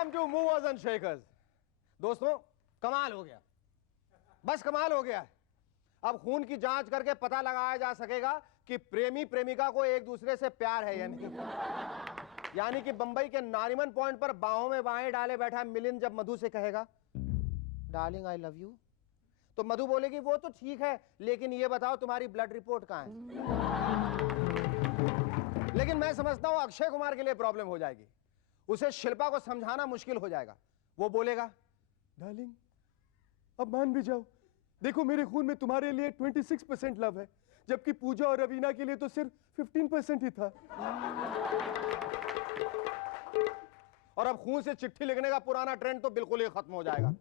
Welcome to movers and shakers. दोस्तों, कमाल हो गया, बस कमाल हो गया। अब खून की जांच करके पता लगाया जा सकेगा कि प्रेमी प्रेमिका को एक दूसरे से प्यार है या नहीं। यानी कि बंबई के नारीमन पॉइंट पर बाहों में बाहें डाले बैठा मिलिंद जब मधु से कहेगा डार्लिंग आई लव यू, तो मधु बोलेगी वो तो ठीक है, लेकिन ये बताओ तुम्हारी ब्लड रिपोर्ट कहां है। लेकिन मैं समझता हूं अक्षय कुमार के लिए प्रॉब्लम हो जाएगी। उसे शिल्पा को समझाना मुश्किल हो जाएगा। वो बोलेगा डार्लिंग अब मान भी जाओ, देखो मेरे खून में तुम्हारे लिए 26% लव है, जबकि पूजा और रवीना के लिए तो सिर्फ 15% ही था। और अब खून से चिट्ठी लिखने का पुराना ट्रेंड तो बिल्कुल ही खत्म हो जाएगा।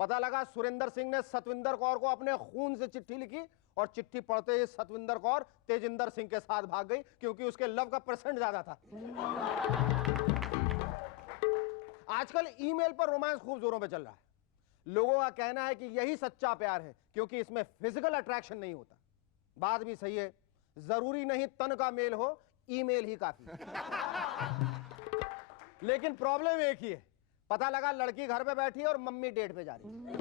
पता लगा सुरेंद्र सिंह ने सतविंदर कौर को अपने खून से चिट्ठी लिखी और चिट्ठी पढ़ते ही सतविंदर कौर तेजिंदर सिंह के साथ भाग गई, क्योंकि उसके लव का परसेंट ज्यादा था। आजकल ईमेल पर रोमांस खूब जोरों पे चल रहा है। लोगों का कहना है कि यही सच्चा प्यार है, क्योंकि इसमें फिजिकल अट्रैक्शन नहीं होता। बात भी सही है, जरूरी नहीं तन का मेल हो, ईमेल ही काफी। लेकिन प्रॉब्लम एक ही है, पता लगा लड़की घर पे बैठी है और मम्मी डेट पे जा रही है।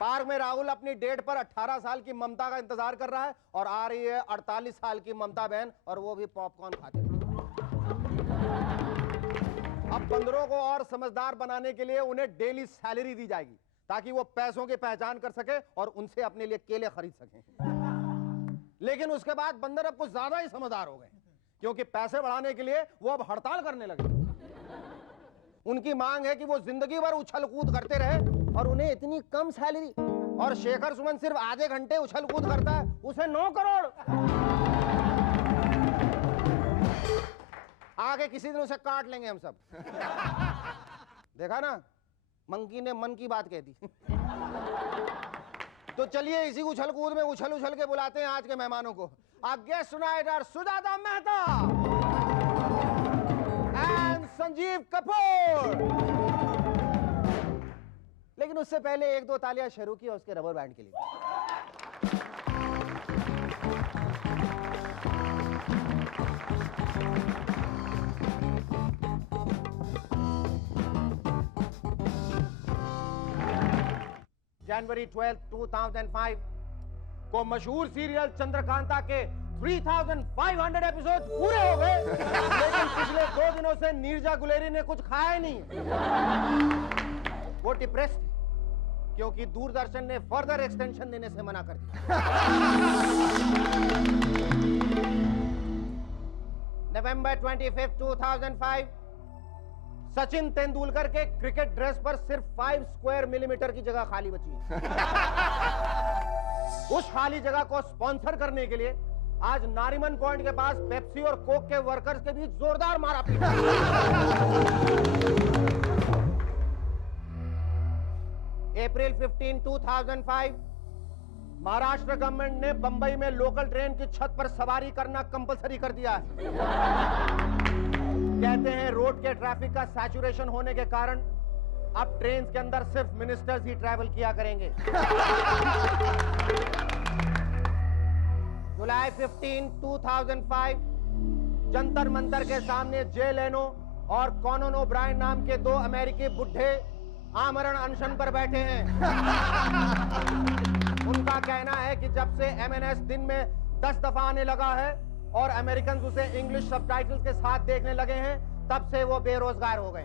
पार्क में राहुल अपनी डेट पर 18 साल की ममता का इंतजार कर रहा है और आ रही है 48 साल की ममता बहन, और वो भी पॉपकॉर्न खाते हुए। अब बंदरों को और समझदार बनाने के लिए उन्हें डेली सैलरी दी जाएगी, ताकि वो पैसों की पहचान कर सके और उनसे अपने लिए केले खरीद सकें। लेकिन उसके बाद बंदर अब कुछ ज्यादा ही समझदार हो गए, क्योंकि पैसे बढ़ाने के लिए वो अब हड़ताल करने लगे। उनकी मांग है कि वो जिंदगी भर उछल कूद करते रहे और उन्हें इतनी कम सैलरी। और शेखर सुमन सिर्फ आधे घंटे उछल कूद करता है, उसे 9 करोड़। आगे किसी दिन उसे काट लेंगे हम सब। देखा ना, मंकी ने मन की बात कह दी। तो चलिए इसी उछल कूद में उछल उछल के बुलाते हैं आज के मेहमानों को। Our guest tonight are Sujata Mehta and Sanjeev Kapoor. लेकिन उससे पहले एक दो तालियां शुरू की उसके रबर बैंड के लिए। जनवरी 12, 2005 को मशहूर सीरियल चंद्रकांता के 3500 एपिसोड पूरे हो गए, लेकिन पिछले 2 दिनों से नीरजा गुलेरी ने कुछ खाया ही नहीं। वो डिप्रेस्ड है, क्योंकि दूरदर्शन ने फर्दर एक्सटेंशन देने से मना कर दिया। नवंबर 25, 2005 सचिन तेंदुलकर के क्रिकेट ड्रेस पर सिर्फ 5 स्क्वायर मिलीमीटर की जगह खाली बची है। उस खाली जगह को स्पॉन्सर करने के लिए आज नारीमन पॉइंट के पास पेप्सी और कोक के वर्कर्स के बीच जोरदार मारापीट। अप्रैल 15, 2005 महाराष्ट्र गवर्नमेंट ने बंबई में लोकल ट्रेन की छत पर सवारी करना कंपलसरी कर दिया है। कहते हैं रोड के ट्रैफिक का सैचुरेशन होने के कारण अब ट्रेन के अंदर सिर्फ मिनिस्टर्स ही ट्रैवल किया करेंगे। जुलाई 15, 2005 जंतर मंतर के सामने जे लेनो और कॉनन ओब्रायन नाम के 2 अमेरिकी बुढ़े आमरण अनशन पर बैठे हैं। उनका कहना है कि जब से एमएनएस दिन में 10 दफा आने लगा है और अमेरिकन उसे इंग्लिश सबटाइटल्स के साथ देखने लगे हैं, तब से वो बेरोजगार हो गए।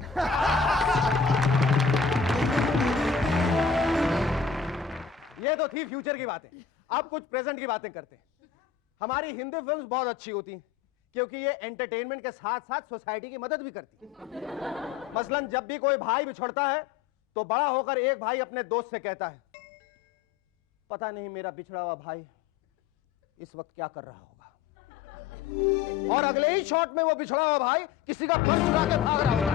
ये तो थी फ्यूचर की बातें। अब कुछ प्रेजेंट की बातें करते हैं। हमारी हिंदी फिल्म्स बहुत अच्छी होती हैं, क्योंकि ये एंटरटेनमेंट के साथ साथ सोसाइटी की मदद भी करती है। मसलन जब भी कोई भाई बिछड़ता है तो बड़ा होकर एक भाई अपने दोस्त से कहता है, पता नहीं मेरा बिछड़ा हुआ भाई इस वक्त क्या कर रहा होगा। और अगले ही शॉट में वो बिछड़ा हुआ भाई किसी का पर्स चुरा के भाग रहा होगा।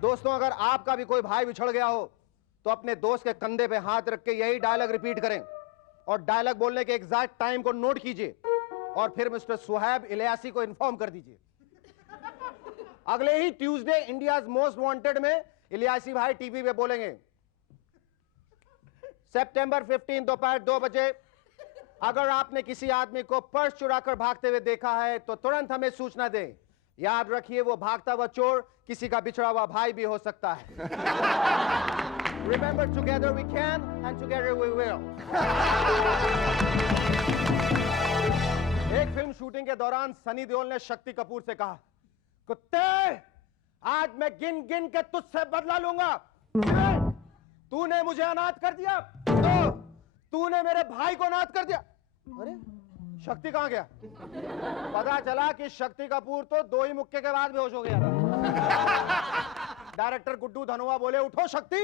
दोस्तों, अगर आपका भी कोई भाई बिछड़ गया हो तो अपने दोस्त के कंधे पे हाथ रख के यही डायलॉग रिपीट करें और डायलॉग बोलने के एग्जैक्ट टाइम को नोट कीजिए और फिर मिस्टर सुहैब इलियासी को इन्फॉर्म कर दीजिए। अगले ही ट्यूसडे इंडियाज मोस्ट वांटेड में इलियासी भाई टीवी पे बोलेंगे, सितंबर 15 दोपहर 2 बजे अगर आपने किसी आदमी को पर्स चुराकर भागते हुए देखा है तो तुरंत हमें सूचना दें। याद रखिए, वो भागता हुआ चोर किसी का बिछड़ा हुआ भाई भी हो सकता है। Remember, together we can and together we will. एक फिल्म शूटिंग के दौरान सनी देओल ने शक्ति कपूर से कहा, कुत्ते, आज मैं गिन गिन के तुझसे बदला लूंगा। तूने मुझे अनाथ कर दिया, तो तूने मेरे भाई को अनाथ कर दिया। अरे शक्ति कहां गया? पता चला कि शक्ति कपूर तो 2 ही मुक्के के बाद बेहोश हो गया था। डायरेक्टर गुड्डू धनोआ बोले, उठो शक्ति,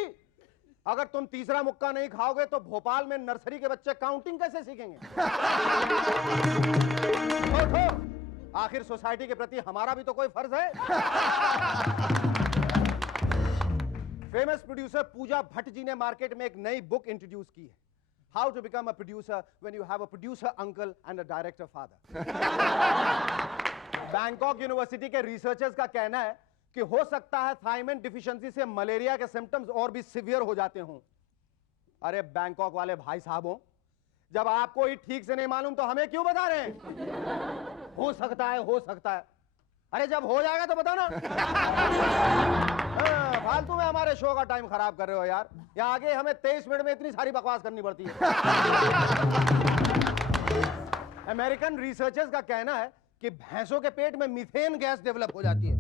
अगर तुम तीसरा मुक्का नहीं खाओगे तो भोपाल में नर्सरी के बच्चे काउंटिंग कैसे सीखेंगे? उठो, आखिर सोसाइटी के प्रति हमारा भी तो कोई फर्ज है। फेमस प्रोड्यूसर पूजा भट्ट जी ने मार्केट में एक नई बुक इंट्रोड्यूस की है, how to become a producer when you have a producer uncle and a director father. Bangkok university के रिसर्चर्स का कहना है कि हो सकता है थायमिन डिफिशियंसी से मलेरिया के सिम्टम्स और भी सीवियर हो जाते हों। अरे बैंकॉक वाले भाई साहबों, जब आपको ही ठीक से नहीं मालूम तो हमें क्यों बता रहे हैं? हो सकता है, हो सकता है। अरे जब हो जाएगा तो बताना। फालतू में हमारे शो का टाइम खराब कर रहे हो यार। यहाँ आगे हमें 23 मिनट में इतनी सारी बकवास करनी पड़ती है। अमेरिकन रिसर्चर्स का कहना है कि भैंसों के पेट में मीथेन गैस डेवलप हो जाती है,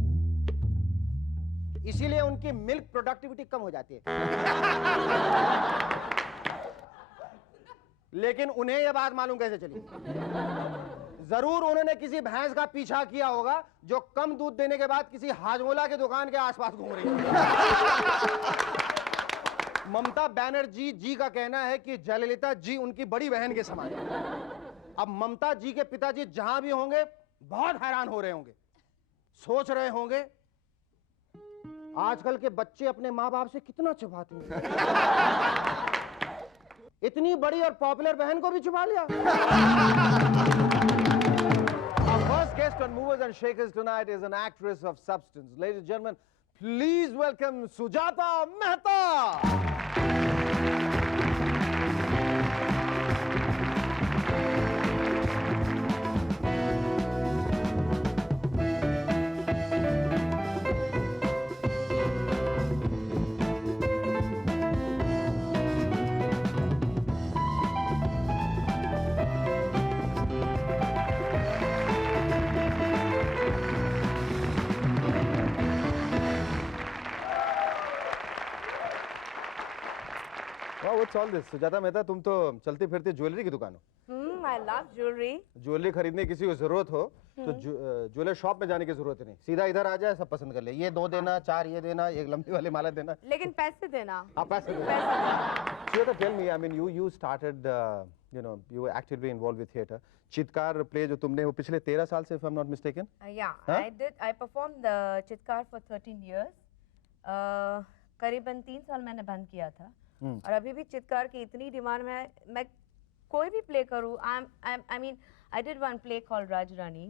इसीलिए उनकी मिल्क प्रोडक्टिविटी कम हो जाती है। लेकिन उन्हें यह बात मालूम कैसे चली? जरूर उन्होंने किसी भैंस का पीछा किया होगा जो कम दूध देने के बाद किसी हाजमोला की दुकान के आसपास घूम रही है। ममता बनर्जी जी का कहना है कि जयललिता जी उनकी बड़ी बहन के समान है। अब ममता जी के पिताजी जहां भी होंगे बहुत हैरान हो रहे होंगे, सोच रहे होंगे आजकल के बच्चे अपने माँ बाप से कितना छुपाते हैं। इतनी बड़ी और पॉपुलर बहन को भी छुपा लिया। Our first guest on Movers and Shakers tonight is an actress of substance. Ladies and gentlemen, please welcome Sujata Mehta. What's all this? Sujata Mehta, तुम तो चलती फिरती ज्वेलरी की दुकान हो। I love jewelry. ज्वेलरी खरीदने की किसी को जरूरत हो तो ज्वेलर शॉप में जाने की जरूरत नहीं, सीधा इधर आ जाए, सब पसंद कर ले। ये 2 देना, 4 ये देना, एक लंबी वाली माला देना। लेकिन पैसे देना। आप पैसे देना। Shweta, tell me, I mean, you started, you were actively involved with theatre. Chitkar play जो तुमने वो पिछले 13 साल से, if I'm not mistaken? Yeah, I did. I performed the चित्कार for 13 years. करीबन 3 साल मैंने बंद किया था। और अभी भी चित्कार की इतनी डिमांड में मैं कोई भी प्ले करूँ। I mean, I did one play called Raj Rani.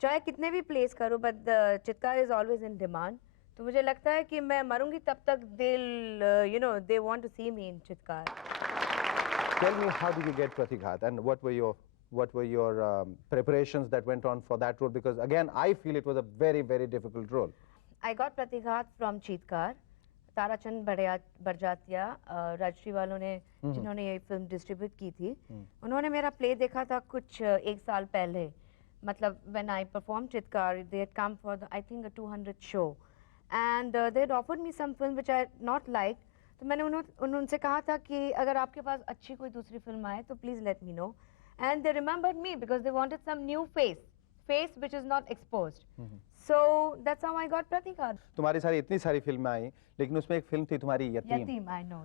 चाहे कितने भी प्लेस करूँ, but the चित्कार is always in demand. तो मुझे लगता है कि मैं मरूंगी तब तक they want to see me in चित्कार. Tell me, how did you get Pratighat and what were your preparations that went on for that role? Because again, I feel it was a very, very difficult role. I got Pratighat from चित्कार. Tarachand Barjatya Rajshree वालों ने जिन्होंने ये film distribute की थी, उन्होंने मेरा play देखा था कुछ 1 साल पहले। मतलब when I performed चित्कार, they had come for I think a 200 show and they had offered me some film which I had not liked. तो मैंने उनसे कहा था कि अगर आपके पास अच्छी कोई दूसरी फिल्म आए तो please let me know. And they remembered me because they wanted some new face which is not exposed. So that's how I got Pratighat. तुम्हारी सारी इतनी सारी फिल्में आई, लेकिन उसमें एक फिल्म थी तुम्हारी यतीम. Yatim, I know.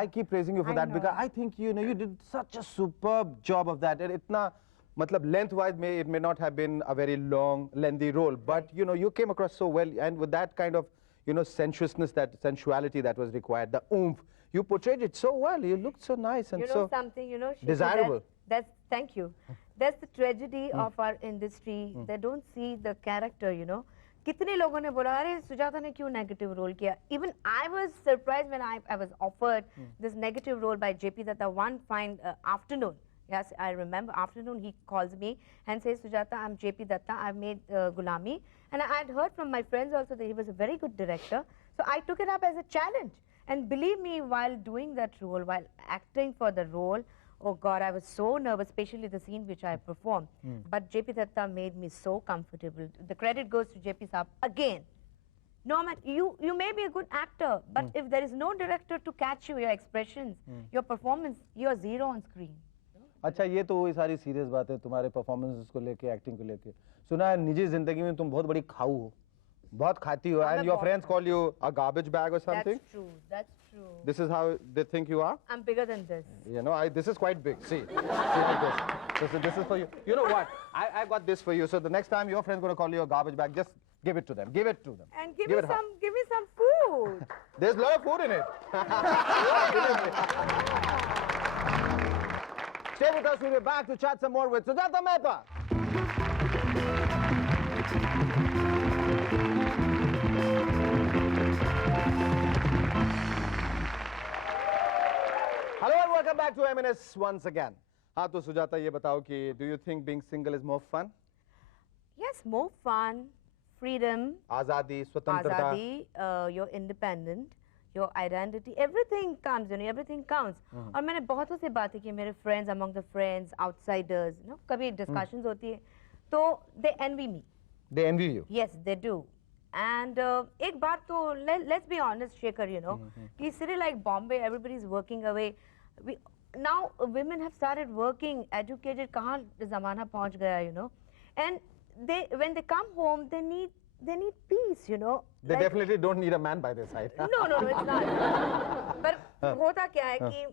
I keep praising you for that because I think you did such a superb job of that. And इतना मतलब lengthwise it may not have been a very long, lengthy role, but you came across so well, and with that kind of sensuousness, that sensuality that was required, the oomph, you portrayed it so well. You looked so nice and so desirable. Thank you. That's the tragedy of our industry. They don't see the character, कितने लोगों ने बोला अरे सुजाता ने क्यों negative role किया. Even I was surprised when I was offered this negative role by JP Datta one fine afternoon. Yes, I remember. Afternoon, he calls me and says, Sujata, I'm JP Datta. I've made Gulami. And I had heard from my friends also that he was a very good director. So I took it up as a challenge. And believe me, while doing that role, while acting for the role, oh God, I was so nervous, especially the scene which I performed. But JP Datta made me so comfortable. The credit goes to JP Saab again. No, man, you may be a good actor, but if there is no director to catch you, your expressions, your performance, you're zero on screen. अच्छा, ये तो वही सारी serious बात है तुम्हारे performances को लेके, एक्टिंग को लेके। सुना है निजी जिंदगी में तुम बहुत बड़ी खाऊ हो, बहुत खाती हो, and your friends call you a garbage bag or something. That's true. That's true. This is how they think you are. I'm bigger than this. You know, this is quite big. See like this. This is for you. You know what? I got this for you. So the next time your friend's gonna call you a garbage bag, just give it to them. Give it to them. And give Give me it some, give me some food. There's a lot of food in it. Stay with us. We'll be back to chat some more with Sujata Mehta. Hello and welcome back to M&S once again. हाँ तो सुजाता ये बताओ कि do you think being single is more fun? Yes, more fun, freedom, आजादी, स्वतंत्रता. azadi, you're independent, your identity, everything comes, you know, everything counts. और मैंने बहुतों से बातें की, मेरे friends, among the friends, outsiders, you know, कभी discussions होती है, तो they envy me. They envy you. Yes, they do. And एक बात तो let's be honest, Shekhar, you know, कि city like Bombay, everybody's working away. Now women have started working, educated, कहाँ ज़माना पहुँच गया, you know, and when they come home, they need peace, you know. They definitely don't need a man by their side. No, it's not. But होता क्या है कि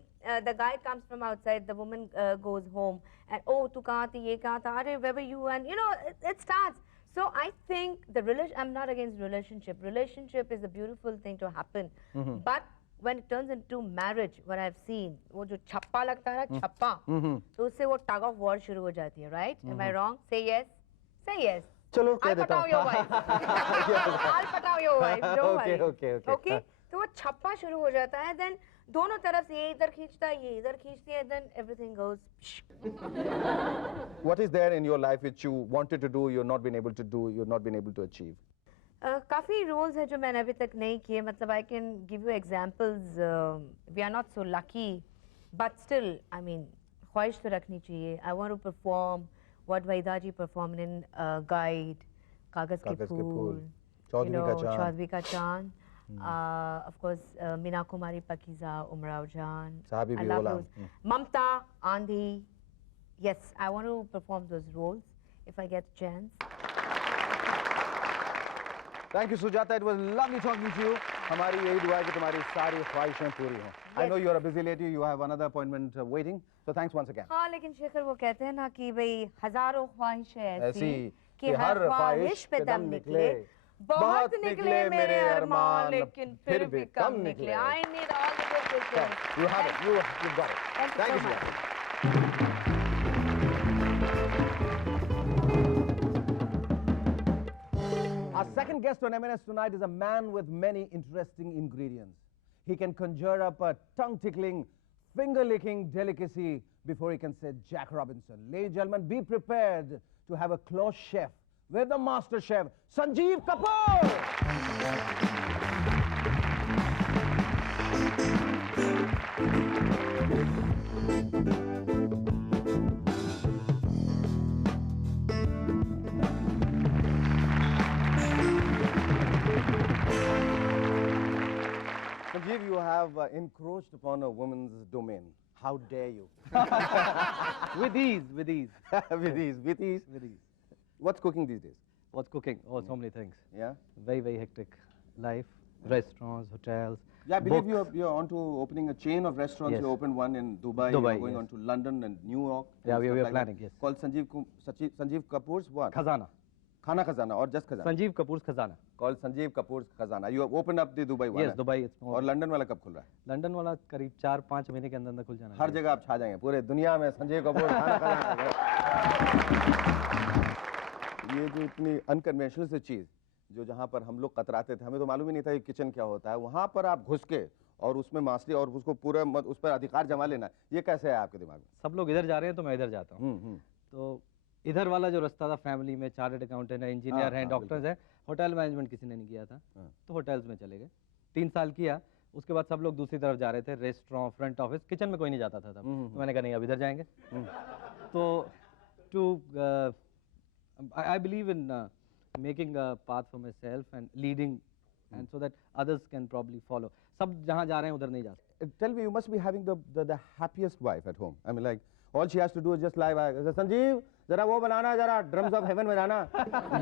the guy comes from outside, the woman goes home, and oh, तू कहाँ थी, ये कहाँ था, अरे where were you, and you know, it starts. So I think I'm not against relationship. Relationship is a beautiful thing to happen. But when it turns into marriage, what I've seen, वो जो छप्पा लगता है ना, छप्पा, तो उससे वो tug of war शुरू हो जाती है, right? Am I wrong? Say yes. Say yes. चलो कह I'll देता पटाओ हूँ. your wife. I'll पटाओ your wife. Don't worry. Okay. Okay? तो वो छप्पा शुरू हो जाता है, then दोनों तरफ से ये इधर खींचता है, ये इधर खींचती है, then everything goes. What is there in your life which you wanted to do, you've not been able to do, you've not been able to achieve? काफ़ी roles हैं जो मैंने अभी तक नहीं किए, मतलब I can give you examples. We are not so lucky, but still, I mean, ख्वाहिश तो रखनी चाहिए. I want to perform what Vaida ji performed in Guide, कागज के फूल, चौधरी का चांद. Of course, Meena Kumari Pakiza, Umrao Jan, Sahabi I bhi love bola. those. Mamta, Andhi. Yes, I want to perform those roles if I get a chance. Thank you, Sujata. It was lovely talking to you. हमारी यही दुआ है कि तुम्हारी सारी ख्वाहिशें पूरी हों. I know you are a busy lady. You have another appointment waiting. So thanks once again. हाँ, लेकिन शेखर वो कहते हैं ना कि भाई हजारों ख्वाहिशें ऐसी ऐसी कि हर ख्वाहिश पे दम निकले. बहुत निकले मेरे अरमान, लेकिन फिर भी कम निकले. I need all the good wishes. You have it. You've got it. Thank you so Sujata. much. Our second guest on M&S tonight is a man with many interesting ingredients. He can conjure up a tongue-tickling, finger-licking delicacy before he can say Jack Robinson. Ladies and gentlemen, be prepared to have a close chef with the master chef, Sanjeev Kapoor. Sanjeev, you have encroached upon a woman's domain. How dare you? With ease. With ease. What's cooking these days? What's cooking? Oh, so many things. Yeah? Very hectic life. Restaurants, hotels. Yeah, I believe books. you're onto opening a chain of restaurants. Yes. You opened one in Dubai. Dubai, You're going yes. on to London and New York. Yeah, and we stuff are like planning, that. yes. Called Sanjeev Kapoor's what? Khazana. Khana Khazana or just Khazana? Sanjeev Kapoor's Khazana. Called Sanjeev Kapoor's Khazana. You have opened up the Dubai one. Yes, Dubai. It's more. और London वाला कब खुल रहा है? London वाला करीब 4-5 महीने के अंदर खुल जाना हर जगह आप छा जाएंगे पूरे दुनिया में संजय कपूर खाना खजाना. ये जो इतनी अनकन्वेंशनल सी चीज जो जहाँ पर हम लोग कतराते थे, हमें तो मालूम ही नहीं था कि किचन क्या होता है, वहाँ पर आप घुस के और उसमें मास्टरी और उसको पूरा उस पर अधिकार जमा लेना, ये कैसे है आपके दिमाग में? सब लोग इधर जा रहे हैं तो मैं इधर जाता हूँ। तो इधर वाला जो रास्ता था, फैमिली में चार्टर्ड अकाउंटेंट है, इंजीनियर हैं, डॉक्टर्स हैं, होटल मैनेजमेंट किसी ने नहीं किया था, तो होटल्स में चले गए। 3 साल किया, उसके बाद सब लोग दूसरी तरफ जा रहे थे, रेस्टोरेंट, फ्रंट ऑफिस, किचन में कोई नहीं जाता था तब। तो मैंने कहा नहीं, अब इधर जाएंगे। तो to I believe in making a path for myself and leading, and so that others can probably follow. सब जहाँ जा रहे हैं उधर नहीं जा सकते। Tell me, you must be having the happiest wife at home. I mean, like all she has to do is just lie back. Sanjeev, जरा वो बनाना, जरा drums of heaven बजाना,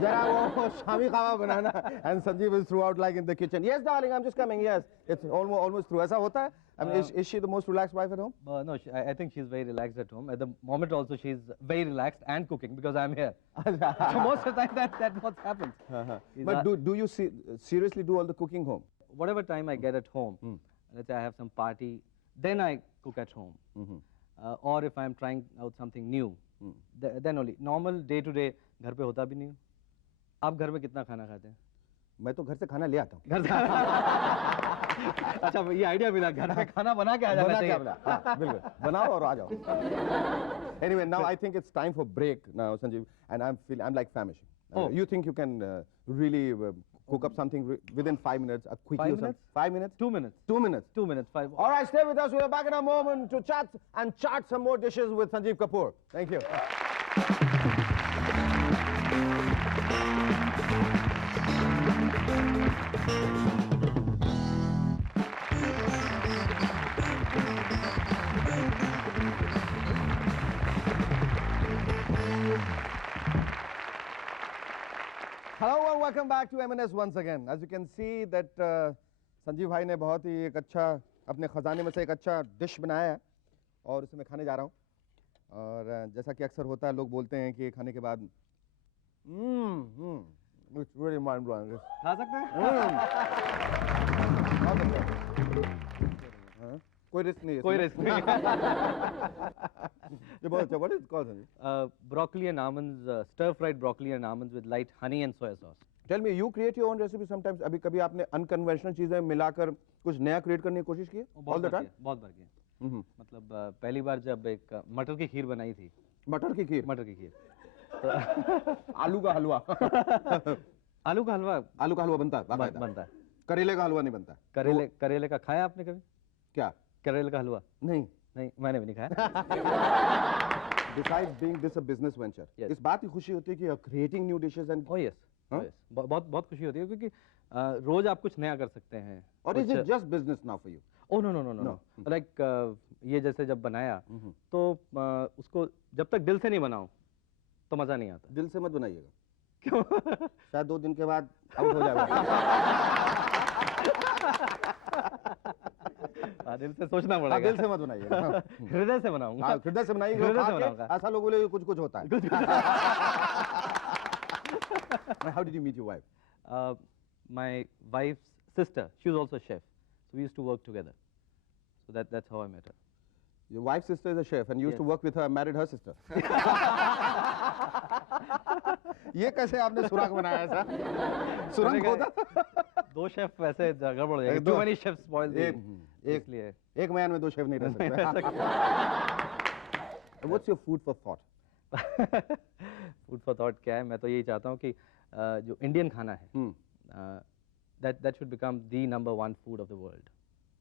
जरा वो शामी खावा बनाना, and Sanjeev is throughout like in the kitchen. Yes, darling, I'm just coming. Yes, it's almost through. ऐसा होता है? I mean, is she the most relaxed wife at home? No, I think she's very relaxed at home. At the moment also she's very relaxed and cooking because I'm here. So most of the time that's what happens. But do you seriously do all the cooking home? Whatever time I get at home, let's say I have some party, then I cook at home. Or if I'm trying out something new, then only. Normal day to day घर पे होता भी नहीं हूँ। आप घर में कितना खाना खाते हैं? मैं तो घर से खाना ले आता हूँ। घर से अच्छा, ये आइडिया मिला, घर पे खाना बना के आ जाना चाहिए। हाँ, बिल्कुल, बनाओ और आ जाओ। Anyway, now I think it's time for break now, Sanjeev, and I'm like famished. You think you can really cook up something within 5 minutes, a quickie 5 or something? minutes? 5 minutes? 2 minutes. 2 minutes. 2 minutes. 5. All right, stay with us. We're back in a moment to chat and chart some more dishes with Sanjeev Kapoor. Thank you. Hello and welcome back to M&S once again. As you can see that Sanjeev भाई ने बहुत ही एक अच्छा अपने खजाने में से एक अच्छा डिश बनाया है और उसे मैं खाने जा रहा हूँ। और जैसा कि अक्सर होता है, लोग बोलते हैं कि खाने के बाद it's really mind blowing. खा सकते हैं? कोई रिस्क नहीं है। कोई रिस्क नहीं। ये बहुत अच्छा। What is it called, Sanjeev? Broccoli and almonds, stir-fried broccoli and almonds with light honey and soya sauce. Tell me, you create your own recipe sometimes. अभी कभी आपने unconventional चीजें मिलाकर कुछ नया क्रिएट करने की कोशिश की है? All the time? बहुत बार किया। मतलब पहली बार जब एक मटर की खीर बनाई थी। मटर की खीर? मटर की खीर। आलू का हलवा। आलू का हलवा? आलू का हलवा बनता है? बनता है। करेले का हलवा नहीं बनता? करेले का खाया आपने कभी? क्या? करेले का हलवा? नहीं, मैंने भी नहीं खाया। Besides being this a business venture, Yes. इस बात की खुशी होती है कि you're creating new dishes and Oh yes, हाँ? yes. बहुत खुशी होती है क्योंकि रोज आप कुछ नया कर सकते हैं। or is it just business now for you? Oh no. Like ये जैसे जब बनाया तो उसको जब तक दिल से नहीं बनाओ तो मजा नहीं आता। दिल से मत बनाइएगा। क्यों? शायद 2 दिन के बाद आउट हो जाएगा। दिल से सोचना पड़ेगा। दिल से मत बनाइएगा। हृदय से बनाऊंगा। हृदय से बनाइएगा। हृदय से बनाऊंगा। ऐसा लोगों के लिए कुछ होता है। How did you meet your wife? My wife's sister, she was also a chef, so we used to work together. So that's how I met her. Your wife's sister is a chef and you used to work with her and married her sister. ये कैसे आपने सुराग बनाया ऐसा? सुरंग होता? 2 chef वैसे गड़बड़ हो जाएगी। Too many chefs spoil the इसलिए एक मैन में 2 शेफ नहीं रह सकते। What's your food for thought? Food for thought क्या है? मैं तो यही चाहता हूँ कि जो इंडियन खाना है, that should become the #1 food of the world,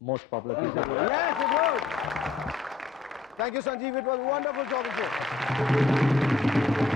most popular food. Yes, it would. Thank you, Sanjeev. It was wonderful talking to you.